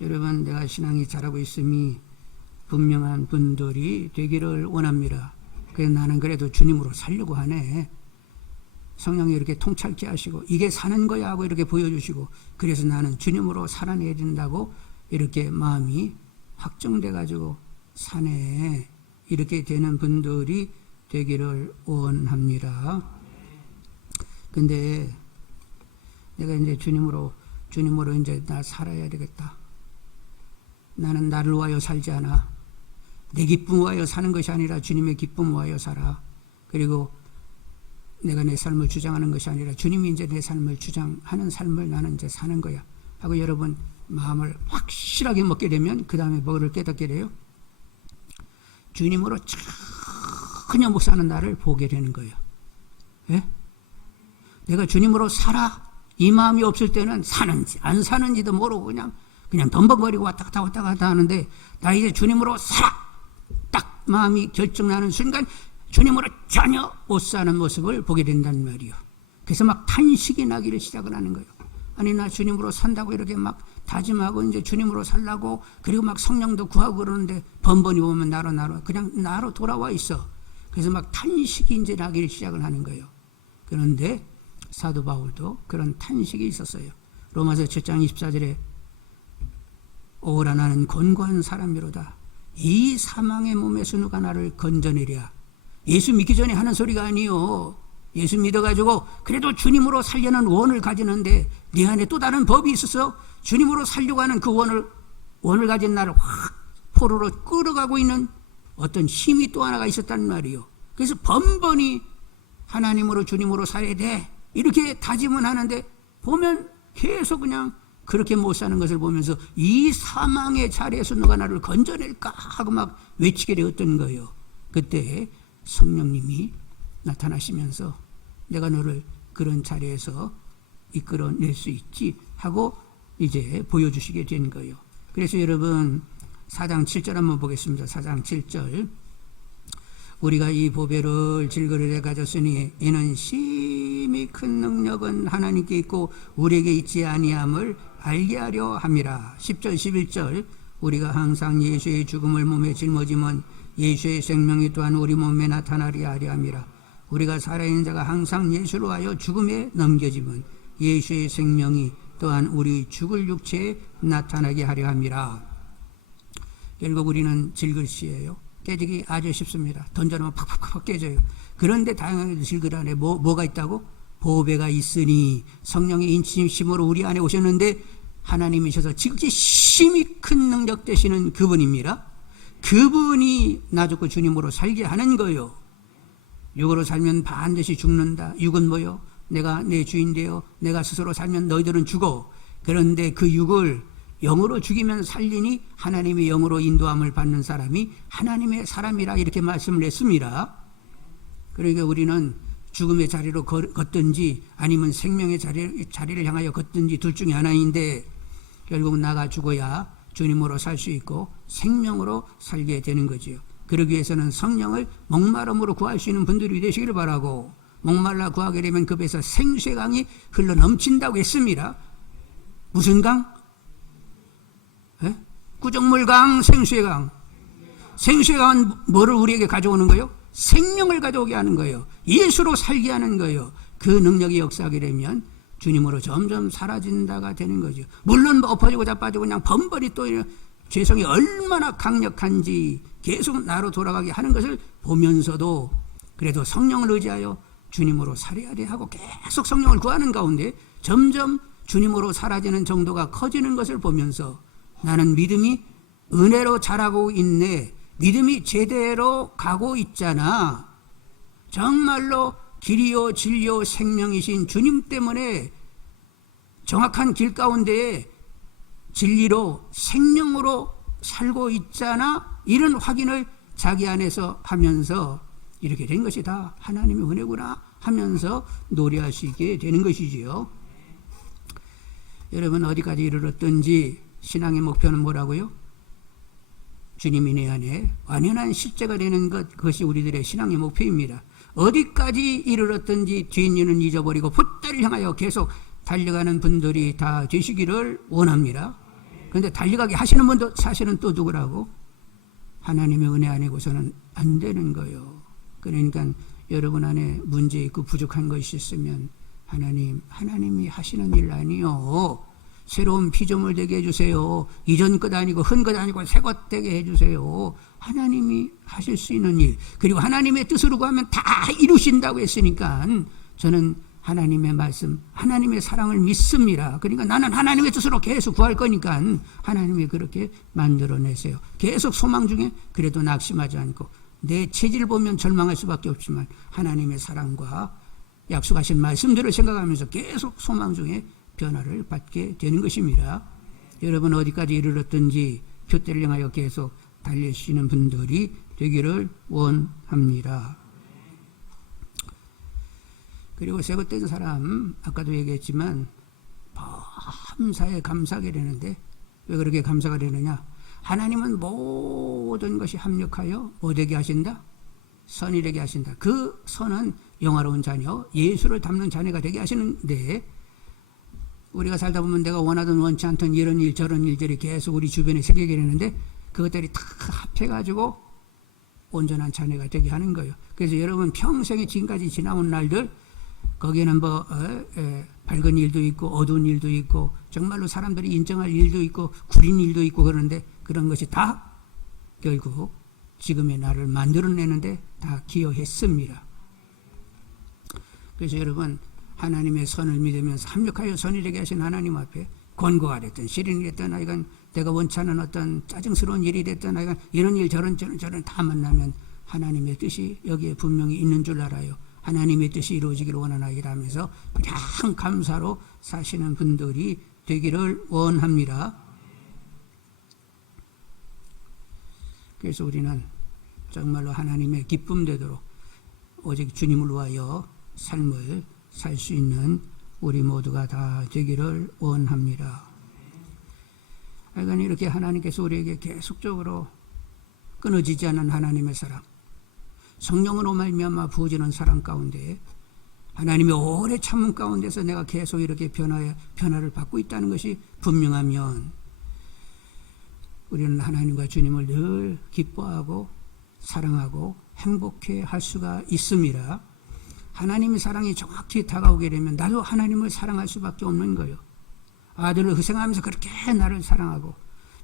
여러분, 내가 신앙이 자라고 있음이 분명한 분들이 되기를 원합니다. 그래서 나는 그래도 주님으로 살려고 하네. 성령이 이렇게 통찰케 하시고 이게 사는 거야 하고 이렇게 보여주시고 그래서 나는 주님으로 살아내야 된다고 이렇게 마음이 확정돼 가지고 사네. 이렇게 되는 분들이 되기를 원합니다. 근데 내가 이제 주님으로 이제 나 살아야 되겠다. 나는 나를 위하여 살지 않아. 내 기쁨 위하여 사는 것이 아니라 주님의 기쁨 위하여 살아. 그리고 내가 내 삶을 주장하는 것이 아니라 주님이 이제 내 삶을 주장하는 삶을 나는 이제 사는 거야 하고 여러분 마음을 확실하게 먹게 되면 그 다음에 뭐를 깨닫게 돼요? 주님으로 전혀 못 사는 나를 보게 되는 거예요. 예? 내가 주님으로 살아 이 마음이 없을 때는 사는지 안 사는지도 모르고 그냥 덤벙거리고 왔다 갔다 하는데 나 이제 주님으로 살아 딱 마음이 결정나는 순간 주님으로 전혀 못 사는 모습을 보게 된단 말이에요. 그래서 막 탄식이 나기를 시작을 하는 거예요. 아니 나 주님으로 산다고 이렇게 막 다짐하고 이제 주님으로 살라고 그리고 막 성령도 구하고 그러는데 번번이 보면 그냥 나로 돌아와 있어. 그래서 막 탄식이 이제 나기를 시작을 하는 거예요. 그런데 사도 바울도 그런 탄식이 있었어요. 로마서 7장 24절에 오라 나는 곤고한 사람이로다. 이 사망의 몸에서 누가 나를 건져내랴. 예수 믿기 전에 하는 소리가 아니요. 예수 믿어가지고 그래도 주님으로 살려는 원을 가지는데 네 안에 또 다른 법이 있어서 주님으로 살려고 하는 그 원을 가진 나를 확 포로로 끌어가고 있는 어떤 힘이 또 하나가 있었단 말이요. 그래서 번번이 하나님으로 주님으로 살아야 돼 이렇게 다짐은 하는데 보면 계속 그냥 그렇게 못 사는 것을 보면서 이 사망의 자리에서 누가 나를 건져낼까 하고 막 외치게 되었던 거예요. 그때 성령님이 나타나시면서 내가 너를 그런 자리에서 이끌어낼 수 있지 하고 이제 보여주시게 된 거예요. 그래서 여러분 4장 7절 한번 보겠습니다. 4장 7절 우리가 이 보배를 질그릇에 가졌으니 이는 심히 큰 능력은 하나님께 있고 우리에게 있지 아니함을 알게 하려 함이라. 10절 11절 우리가 항상 예수의 죽음을 몸에 짊어지면 예수의 생명이 또한 우리 몸에 나타나려 하려 함이라. 우리가 살아있는 자가 항상 예수로 하여 죽음에 넘겨지면 예수의 생명이 또한 우리 죽을 육체에 나타나게 하려 함이라. 결국 우리는 질그릇이에요. 깨지기 아주 쉽습니다. 던져놓으면 팍팍팍 깨져요. 그런데 다양하게 질그릇 안에 뭐가 있다고? 보배가 있으니 성령의 인치심으로 우리 안에 오셨는데 하나님이셔서 지극히 심히 큰 능력 되시는 그분입니다. 그분이 나 죽고 주님으로 살게 하는 거요. 육으로 살면 반드시 죽는다. 육은 뭐요? 내가 내 주인되어 내가 스스로 살면 너희들은 죽어. 그런데 그 육을 영으로 죽이면 살리니 하나님의 영으로 인도함을 받는 사람이 하나님의 사람이라 이렇게 말씀을 했습니다. 그러니까 우리는 죽음의 자리로 걷든지 아니면 생명의 자리를 향하여 걷든지 둘 중에 하나인데 결국 나가 죽어야 주님으로 살 수 있고 생명으로 살게 되는 거지요. 그러기 위해서는 성령을 목마름으로 구할 수 있는 분들이 되시기를 바라고 목말라 구하게 되면 그 배에서 생수의 강이 흘러 넘친다고 했습니다. 무슨 강? 구정물 강, 생수의 강. 생수의 강은 뭐를 우리에게 가져오는 거예요? 생명을 가져오게 하는 거예요. 예수로 살게 하는 거예요. 그 능력이 역사하게 되면 주님으로 점점 사라진다가 되는 거죠. 물론 엎어지고 자빠지고 그냥 번번이 또 죄성이 얼마나 강력한지 계속 나로 돌아가게 하는 것을 보면서도 그래도 성령을 의지하여 주님으로 살아야 돼 하고 계속 성령을 구하는 가운데 점점 주님으로 사라지는 정도가 커지는 것을 보면서 나는 믿음이 은혜로 자라고 있네. 믿음이 제대로 가고 있잖아. 정말로 길이요 진리요 생명이신 주님 때문에 정확한 길 가운데에 진리로 생명으로 살고 있잖아. 이런 확인을 자기 안에서 하면서 이렇게 된 것이 다 하나님의 은혜구나 하면서 노래하시게 되는 것이지요. 여러분 어디까지 이르렀든지 신앙의 목표는 뭐라고요? 주님이 내 안에 완연한 실제가 되는 것, 그것이 우리들의 신앙의 목표입니다. 어디까지 이르렀든지 뒷일은 잊어버리고 풋대를 향하여 계속 달려가는 분들이 다 되시기를 원합니다. 그런데 달려가게 하시는 분도 사실은 또 누구라고? 하나님의 은혜 아니고서는 안 되는 거예요. 그러니까 여러분 안에 문제 있고 부족한 것이 있으면 하나님이 하시는 일 아니요. 새로운 피조물 되게 해주세요. 이전 것 아니고 한 것 아니고 새 것 되게 해주세요. 하나님이 하실 수 있는 일, 그리고 하나님의 뜻으로 구하면 다 이루신다고 했으니까 저는 하나님의 말씀, 하나님의 사랑을 믿습니다. 그러니까 나는 하나님의 뜻으로 계속 구할 거니까 하나님이 그렇게 만들어내세요. 계속 소망 중에 그래도 낙심하지 않고 내 체질을 보면 절망할 수밖에 없지만 하나님의 사랑과 약속하신 말씀들을 생각하면서 계속 소망 중에 변화를 받게 되는 것입니다. 여러분 어디까지 이르렀든지 표대를 향하여 계속 달리시는 분들이 되기를 원합니다. 그리고 새것된 사람 아까도 얘기했지만 범사에 감사하게 되는데 왜 그렇게 감사가 되느냐? 하나님은 모든 것이 합력하여 뭐 되게 하신다? 선이 되게 하신다. 그 선은 영화로운 자녀, 예수를 닮는 자녀가 되게 하시는데 우리가 살다 보면 내가 원하던 원치 않던 이런 일 저런 일들이 계속 우리 주변에 생기게 되는데 그것들이 다 합해가지고 온전한 자녀가 되게 하는 거예요. 그래서 여러분 평생에 지금까지 지나온 날들 거기에는 밝은 일도 있고 어두운 일도 있고 정말로 사람들이 인정할 일도 있고 구린 일도 있고 그러는데 그런 것이 다 결국 지금의 나를 만들어내는데 다 기여했습니다. 그래서 여러분 하나님의 선을 믿으면서 합력하여 선이 되게 하신 하나님 앞에 권고가 됐든 시련이 됐든 하여간 내가 원치 않은 어떤 짜증스러운 일이 됐든 하여간 이런 일 저런 다 만나면 하나님의 뜻이 여기에 분명히 있는 줄 알아요. 하나님의 뜻이 이루어지기를 원하나이다 하면서 그냥 감사로 사시는 분들이 되기를 원합니다. 그래서 우리는 정말로 하나님의 기쁨 되도록 오직 주님을 위하여 삶을 살 수 있는 우리 모두가 다 되기를 원합니다. 하여간 이렇게 하나님께서 우리에게 계속적으로 끊어지지 않는 하나님의 사랑, 성령으로 말미암아 부어지는 사랑 가운데 하나님의 오래 참음 가운데서 내가 계속 이렇게 변화를 받고 있다는 것이 분명하면 우리는 하나님과 주님을 늘 기뻐하고 사랑하고 행복해 할 수가 있습니다. 하나님의 사랑이 정확히 다가오게 되면 나도 하나님을 사랑할 수밖에 없는 거예요. 아들을 희생하면서 그렇게 나를 사랑하고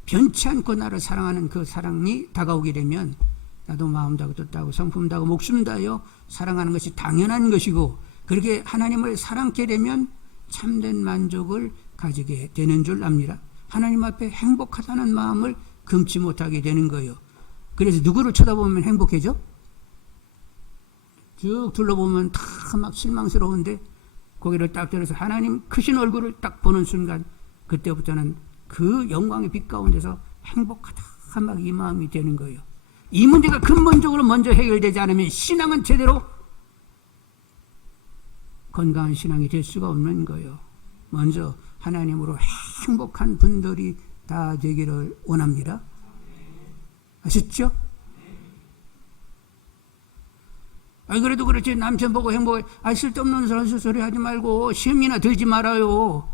변치 않고 나를 사랑하는 그 사랑이 다가오게 되면 나도 마음 다고 뜻 다고 성품 다고 목숨 다하여 사랑하는 것이 당연한 것이고 그렇게 하나님을 사랑하게 되면 참된 만족을 가지게 되는 줄 압니다. 하나님 앞에 행복하다는 마음을 금치 못하게 되는 거예요. 그래서 누구를 쳐다보면 행복해져? 쭉 둘러보면 다 막 실망스러운데 고개를 딱 들어서 하나님 크신 얼굴을 딱 보는 순간 그때부터는 그 영광의 빛 가운데서 행복하다 막 이 마음이 되는 거예요. 이 문제가 근본적으로 먼저 해결되지 않으면 신앙은 제대로 건강한 신앙이 될 수가 없는 거예요. 먼저 하나님으로 행복한 분들이 다 되기를 원합니다. 아셨죠? 그래도 그렇지 남편 보고 행복해. 쓸데없는 소리 하지 말고 시험이나 들지 말아요.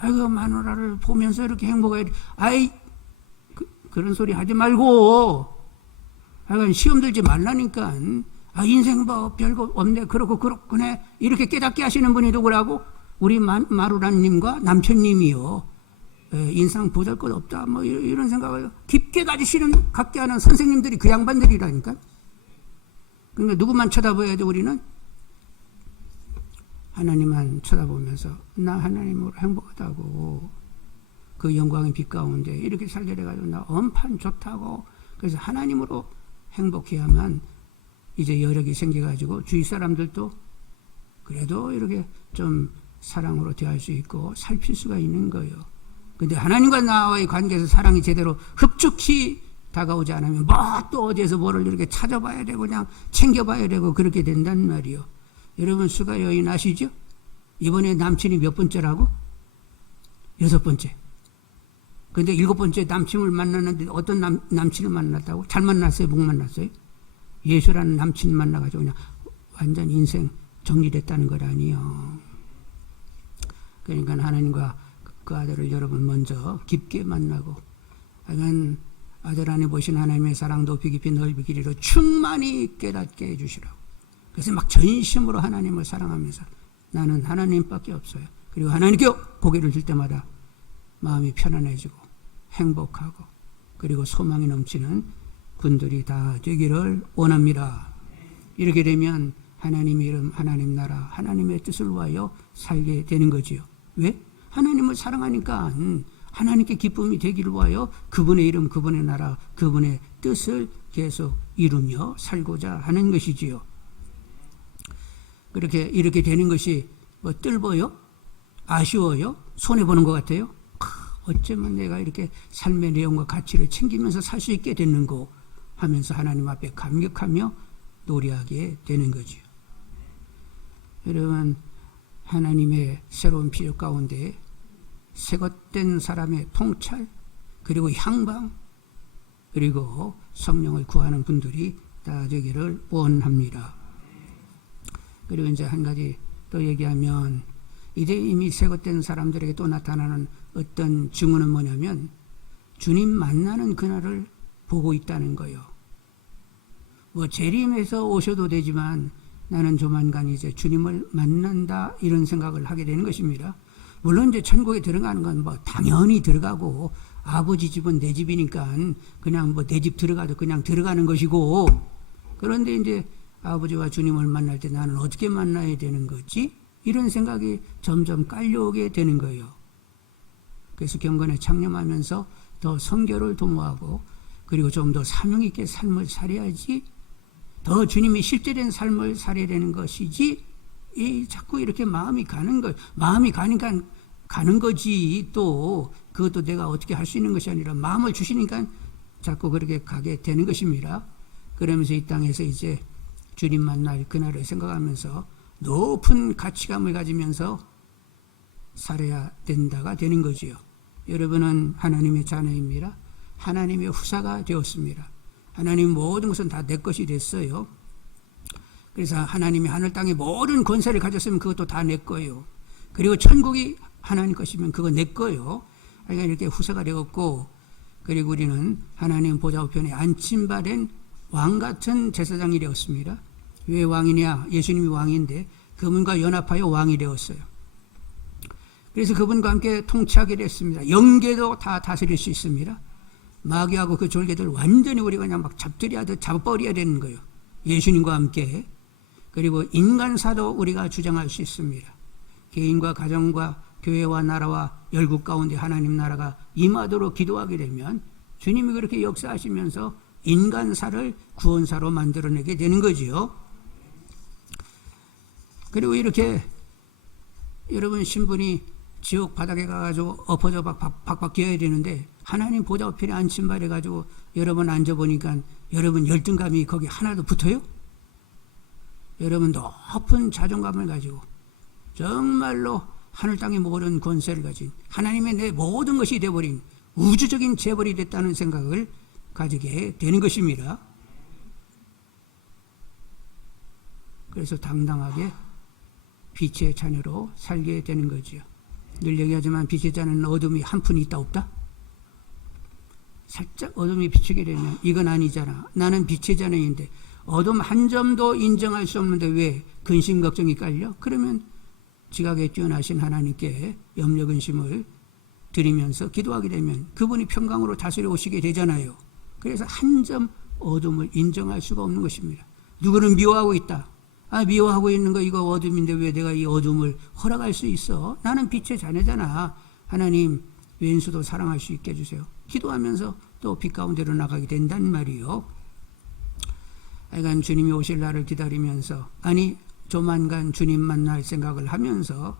마누라를 보면서 이렇게 행복해. 그런 소리 하지 말고 하여간 시험 들지 말라니까. 인생 뭐 별거 없네, 그렇고 그렇구네, 이렇게 깨닫게 하시는 분이 누구라고? 우리 마루라님과 남편님이요. 인상 보잘것 없다 뭐 이런 생각을 깊게 갖게 하는 선생님들이 그 양반들이라니까. 그러니까 누구만 쳐다봐야 돼? 우리는 하나님만 쳐다보면서 나 하나님으로 행복하다고, 그 영광의 빛 가운데 이렇게 살게 돼가지고 나 엄판 좋다고. 그래서 하나님으로 행복해야만 이제 여력이 생겨가지고 주위 사람들도 그래도 이렇게 좀 사랑으로 대할 수 있고 살필 수가 있는 거예요. 근데 하나님과 나와의 관계에서 사랑이 제대로 흡족히 다가오지 않으면 뭐 또 어디에서 뭐를 이렇게 찾아봐야 되고 그냥 챙겨봐야 되고 그렇게 된단 말이요. 여러분 수가 여인 아시죠? 이번에 남친이 몇 번째라고? 6번째. 근데 7번째 남친을 만났는데 어떤 남친을 만났다고? 잘 만났어요? 못 만났어요? 예수라는 남친 만나가지고 그냥 완전 인생 정리됐다는 것 아니에요. 그러니까 하나님과 그 아들을 여러분 먼저 깊게 만나고, 하여간 아들 안에 보신 하나님의 사랑 높이 깊이 넓이 길이로 충만히 깨닫게 해주시라고. 그래서 막 전심으로 하나님을 사랑하면서 나는 하나님밖에 없어요. 그리고 하나님께 고개를 들 때마다 마음이 편안해지고 행복하고 그리고 소망이 넘치는 분들이 다 되기를 원합니다. 이렇게 되면 하나님의 이름, 하나님 나라, 하나님의 뜻을 위하여 살게 되는 거지요. 왜? 하나님을 사랑하니까 하나님께 기쁨이 되기를 위하여 그분의 이름, 그분의 나라, 그분의 뜻을 계속 이루며 살고자 하는 것이지요. 이렇게 되는 것이 뭐 뜰보여? 아쉬워요? 손해보는 것 같아요? 어쩌면 내가 이렇게 삶의 내용과 가치를 챙기면서 살 수 있게 됐는고 하면서 하나님 앞에 감격하며 노래하게 되는 거죠. 여러분, 하나님의 새로운 필요 가운데 새것된 사람의 통찰, 그리고 향방, 그리고 성령을 구하는 분들이 다 되기를 원합니다. 그리고 이제 한 가지 또 얘기하면, 이제 이미 새것된 사람들에게 또 나타나는 어떤 증언은 뭐냐면 주님 만나는 그날을 보고 있다는 거예요. 뭐 재림해서 오셔도 되지만 나는 조만간 이제 주님을 만난다, 이런 생각을 하게 되는 것입니다. 물론 이제 천국에 들어가는 건 뭐 당연히 들어가고, 아버지 집은 내 집이니까 그냥 뭐 내 집 들어가도 그냥 들어가는 것이고, 그런데 이제 아버지와 주님을 만날 때 나는 어떻게 만나야 되는 거지? 이런 생각이 점점 깔려오게 되는 거예요. 그래서 경건에 창념하면서 더 성결을 도모하고, 그리고 좀 더 사명 있게 삶을 살아야지, 더 주님이 실제된 삶을 살아야 되는 것이지, 자꾸 이렇게 마음이 가는 거, 마음이 가니까 가는 거지, 또 그것도 내가 어떻게 할 수 있는 것이 아니라 마음을 주시니까 자꾸 그렇게 가게 되는 것입니다. 그러면서 이 땅에서 이제 주님 만날 그날을 생각하면서 높은 가치감을 가지면서 살아야 된다가 되는 거지요. 여러분은 하나님의 자녀입니다. 하나님의 후사가 되었습니다. 하나님 모든 것은 다 내 것이 됐어요. 그래서 하나님이 하늘 땅의 모든 권세를 가졌으면 그것도 다 내 거예요. 그리고 천국이 하나님 것이면 그거 내 거예요. 그러니까 이렇게 후사가 되었고, 그리고 우리는 하나님 보좌 우편에 안침받은 왕 같은 제사장이 되었습니다. 왜 왕이냐? 예수님이 왕인데 그분과 연합하여 왕이 되었어요. 그래서 그분과 함께 통치하게 됐습니다. 영계도 다 다스릴 수 있습니다. 마귀하고 그 졸개들 완전히 우리가 그냥 막 잡들이하듯 잡아버려야 되는 거예요. 예수님과 함께. 그리고 인간사도 우리가 주장할 수 있습니다. 개인과 가정과 교회와 나라와 열국 가운데 하나님 나라가 임하도록 기도하게 되면 주님이 그렇게 역사하시면서 인간사를 구원사로 만들어내게 되는 거지요. 그리고 이렇게 여러분 신분이 지옥 바닥에 가가지고 엎어져 박박 기어야 되는데, 하나님 보좌 우편에 안침받아가지고 여러분 앉아보니까 여러분 열등감이 거기 하나도 붙어요? 여러분 높은 자존감을 가지고 정말로 하늘 땅의 모든 권세를 가진 하나님의 내 모든 것이 되어버린 우주적인 재벌이 됐다는 생각을 가지게 되는 것입니다. 그래서 당당하게 빛의 자녀로 살게 되는 거지요. 늘 얘기하지만 빛의 자녀는 어둠이 한 푼이 있다 없다? 살짝 어둠이 비추게 되면 이건 아니잖아. 나는 빛의 자녀인데 어둠 한 점도 인정할 수 없는데 왜 근심 걱정이 깔려? 그러면 지각에 뛰어나신 하나님께 염려 근심을 드리면서 기도하게 되면 그분이 평강으로 다스려 오시게 되잖아요. 그래서 한 점 어둠을 인정할 수가 없는 것입니다. 누구는 미워하고 있다. 미워하고 있는 거 이거 어둠인데 왜 내가 이 어둠을 허락할 수 있어? 나는 빛의 자녀잖아. 하나님 왼수도 사랑할 수 있게 해주세요. 기도하면서 또 빛 가운데로 나가게 된단 말이요. 하여간 주님이 오실 날을 기다리면서 조만간 주님 만날 생각을 하면서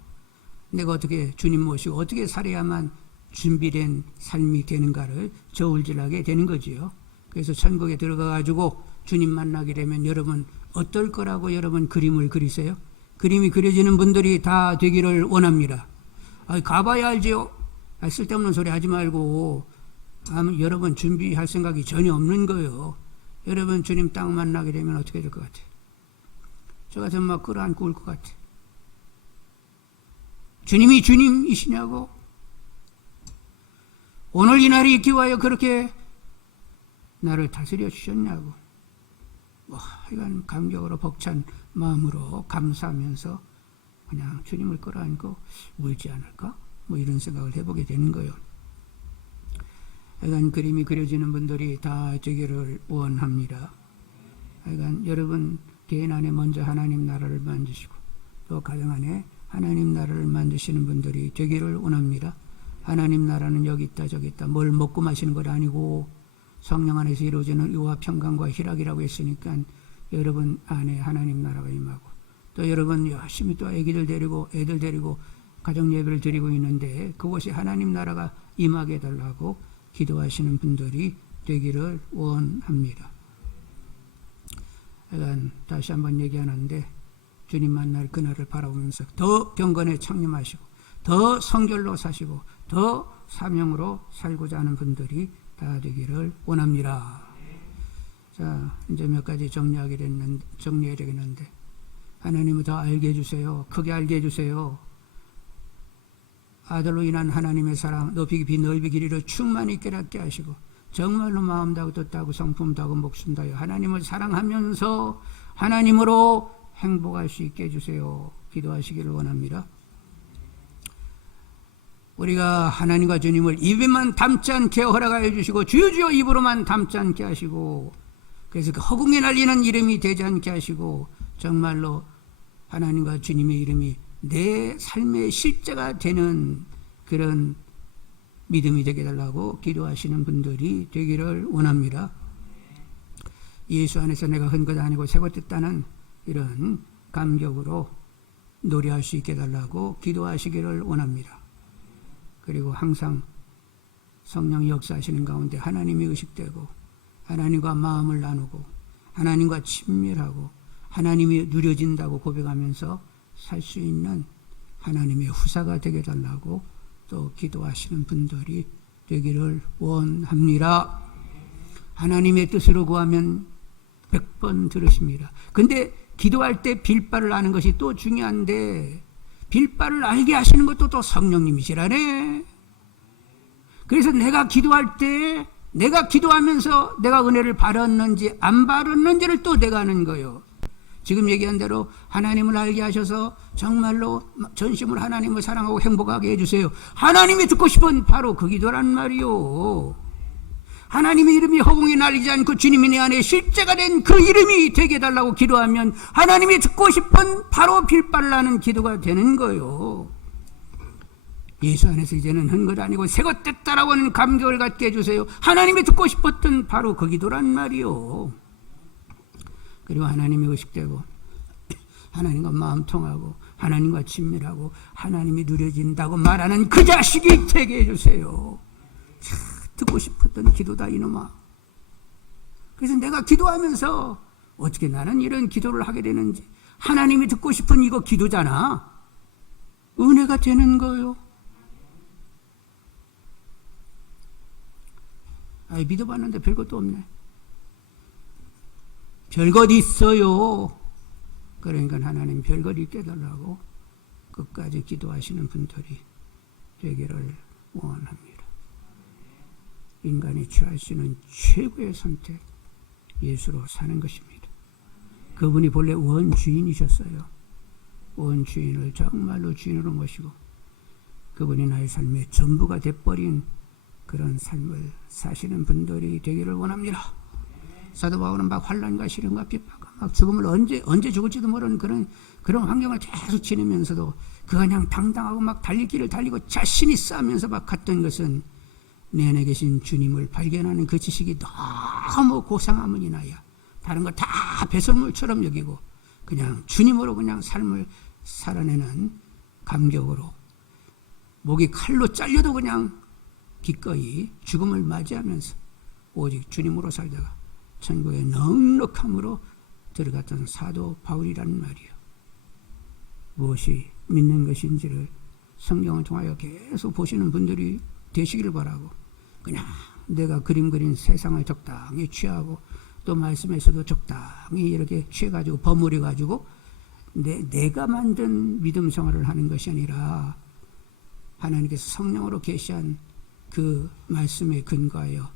내가 어떻게 주님 모시고 어떻게 살아야만 준비된 삶이 되는가를 저울질하게 되는 거지요. 그래서 천국에 들어가 가지고 주님 만나게 되면 여러분 어떨 거라고 여러분 그림을 그리세요? 그림이 그려지는 분들이 다 되기를 원합니다. 가봐야 알지요. 쓸데없는 소리 하지 말고 여러분 준비할 생각이 전혀 없는 거예요. 여러분 주님 딱 만나게 되면 어떻게 될 것 같아요? 저 같으면 막 끌어안고 울 것 같아. 주님이 주님이시냐고? 오늘 이 날이 있기 위하여 그렇게 나를 다스려 주셨냐고? 하여간 감격으로 벅찬 마음으로 감사하면서 그냥 주님을 끌어안고 울지 않을까? 이런 생각을 해보게 되는 거예요. 하여간 그림이 그려지는 분들이 다 되기를 원합니다. 하여간 여러분 개인 안에 먼저 하나님 나라를 만드시고 또 가정 안에 하나님 나라를 만드시는 분들이 되기를 원합니다. 하나님 나라는 여기 있다 저기 있다 뭘 먹고 마시는 것 아니고 성령 안에서 이루어지는 의와 평강과 희락이라고 했으니까 여러분 안에 하나님 나라가 임하고 또 여러분 열심히 또 애들 데리고 가정 예배를 드리고 있는데 그곳이 하나님 나라가 임하게 해달라고 기도하시는 분들이 되기를 원합니다. 그러니까 다시 한번 얘기하는데 주님 만날 그날을 바라보면서 더 경건에 창념하시고 더 성결로 사시고 더 사명으로 살고자 하는 분들이 다 되기를 원합니다. 자, 이제 몇 가지 정리해야 되겠는데 하나님을 더 알게 해주세요. 크게 알게 해주세요. 아들로 인한 하나님의 사랑 높이 깊이 넓이 길이를 충만히 깨닫게 하시고 정말로 마음 다하고 뜻 다하고 성품 다하고 목숨 다하여 하나님을 사랑하면서 하나님으로 행복할 수 있게 해주세요. 기도하시기를 원합니다. 우리가 하나님과 주님을 입에만 담지 않게 허락하여 주시고 주여 입으로만 담지 않게 하시고 그래서 그 허공에 날리는 이름이 되지 않게 하시고 정말로 하나님과 주님의 이름이 내 삶의 실제가 되는 그런 믿음이 되게 해달라고 기도하시는 분들이 되기를 원합니다. 예수 안에서 내가 한 것 아니고 새 것 됐다는 이런 감격으로 노래할 수 있게 해달라고 기도하시기를 원합니다. 그리고 항상 성령이 역사하시는 가운데 하나님이 의식되고 하나님과 마음을 나누고 하나님과 친밀하고 하나님이 누려진다고 고백하면서 살 수 있는 하나님의 후사가 되게 해달라고 또 기도하시는 분들이 되기를 원합니다. 하나님의 뜻으로 구하면 100번 들으십니다. 근데 기도할 때 빌바를 아는 것이 또 중요한데 빌바를 알게 하시는 것도 또 성령님이시라네. 그래서 내가 기도할 때 내가 기도하면서 내가 은혜를 받았는지 안 받았는지를 또 내가 아는 거예요. 지금 얘기한 대로 하나님을 알게 하셔서 정말로 전심으로 하나님을 사랑하고 행복하게 해주세요. 하나님이 듣고 싶은 바로 그 기도란 말이요. 하나님의 이름이 허공에 날리지 않고 주님이 내 안에 실제가 된 그 이름이 되게 해달라고 기도하면 하나님이 듣고 싶은 바로 빌바를 아는 기도가 되는 거예요. 예수 안에서 이제는 한 것 아니고 새 것 됐다라고 하는 감격을 갖게 해주세요. 하나님이 듣고 싶었던 바로 그 기도란 말이요. 그리고 하나님이 의식되고 하나님과 마음 통하고 하나님과 친밀하고 하나님이 누려진다고 말하는 그 자식이 되게 해주세요. 듣고 싶었던 기도다 이놈아. 그래서 내가 기도하면서 어떻게 나는 이런 기도를 하게 되는지 하나님이 듣고 싶은 이거 기도잖아. 은혜가 되는 거요. 믿어봤는데 별것도 없네. 별것 있어요. 그러니까 하나님 별것 있게 해달라고 끝까지 기도하시는 분들이 되기를 원합니다. 인간이 취할 수 있는 최고의 선택, 예수로 사는 것입니다. 그분이 본래 원주인이셨어요. 원주인을 정말로 주인으로 모시고 그분이 나의 삶의 전부가 돼버린 그런 삶을 사시는 분들이 되기를 원합니다. 사도 바울은 막 환난과 시련과 핍박과 막 죽음을 언제 죽을지도 모르는 그런 환경을 계속 지내면서도 그 그냥 당당하고 막 달릴 길을 달리고 자신이 싸면서 막 갔던 것은 내 안에 계신 주님을 발견하는 그 지식이 너무 고상함을 인하여 다른 거 다 배설물처럼 여기고 그냥 주님으로 그냥 삶을 살아내는 감격으로 목이 칼로 잘려도 그냥 기꺼이 죽음을 맞이하면서 오직 주님으로 살다가 천국의 넉넉함으로 들어갔던 사도 바울이라는 말이에요. 무엇이 믿는 것인지를 성경을 통하여 계속 보시는 분들이 되시기를 바라고 그냥 내가 그림 그린 세상을 적당히 취하고 또 말씀에서도 적당히 이렇게 취해가지고 버무려가지고 내가 만든 믿음 생활을 하는 것이 아니라 하나님께서 성령으로 계시한 그 말씀에 근거하여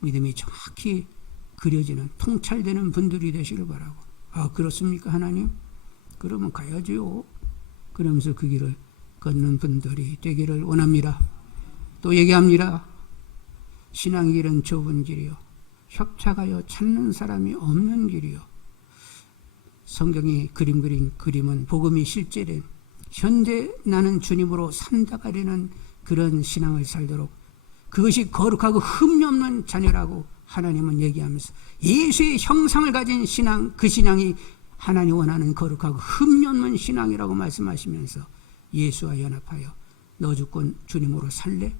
믿음이 정확히 그려지는 통찰되는 분들이 되시길 바라고. 아, 그렇습니까 하나님? 그러면 가야지요. 그러면서 그 길을 걷는 분들이 되기를 원합니다. 또 얘기합니다. 신앙의 길은 좁은 길이요 협착하여 찾는 사람이 없는 길이요. 성경이 그림 그린 그림은 복음이 실제된 현재 나는 주님으로 산다가려는 그런 신앙을 살도록 그것이 거룩하고 흠이 없는 자녀라고 하나님은 얘기하면서 예수의 형상을 가진 신앙, 그 신앙이 하나님 원하는 거룩하고 흠이 없는 신앙이라고 말씀하시면서 예수와 연합하여 너 죽고 주님으로 살래?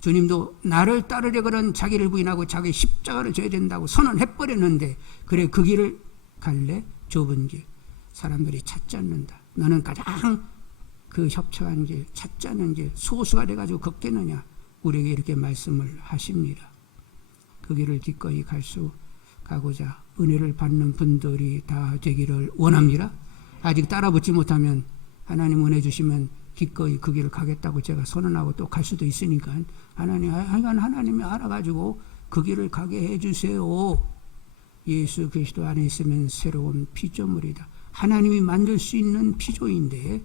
주님도 나를 따르려 그런 자기를 부인하고 자기 십자가를 져야 된다고 선언해버렸는데 그래 그 길을 갈래? 좁은 길 사람들이 찾지 않는다. 너는 가장 그 협착한 길 찾지 않는 길 소수가 돼가지고 걷겠느냐. 우리에게 이렇게 말씀을 하십니다. 그 길을 기꺼이 가고자 은혜를 받는 분들이 다 되기를 원합니다. 아직 따라붙지 못하면 하나님 은혜 주시면 기꺼이 그 길을 가겠다고 제가 선언하고 또 갈 수도 있으니까 하나님이 알아가지고 그 길을 가게 해주세요. 예수 그리스도 안에 있으면 새로운 피조물이다. 하나님이 만들 수 있는 피조인데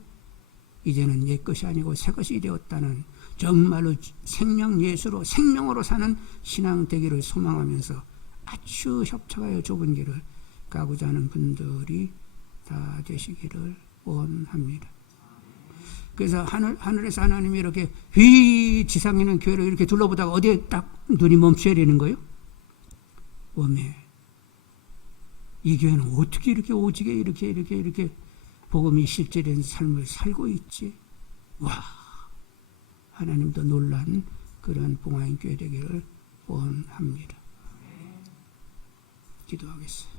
이제는 옛것이 아니고 새것이 되었다는 정말로 생명 예수로 생명으로 사는 신앙 되기를 소망하면서 아주 협착하여 좁은 길을 가고자 하는 분들이 다 되시기를 원합니다. 그래서 하늘에서 하나님이 이렇게 지상에 있는 교회를 이렇게 둘러보다가 어디에 딱 눈이 멈춰야 되는 거예요? 웜에 이 교회는 어떻게 이렇게 오지게 이렇게 복음이 실제된 삶을 살고 있지? 와, 하나님도 놀란 그런 봉화인 교회 되기를 원합니다. 기도하겠습니다.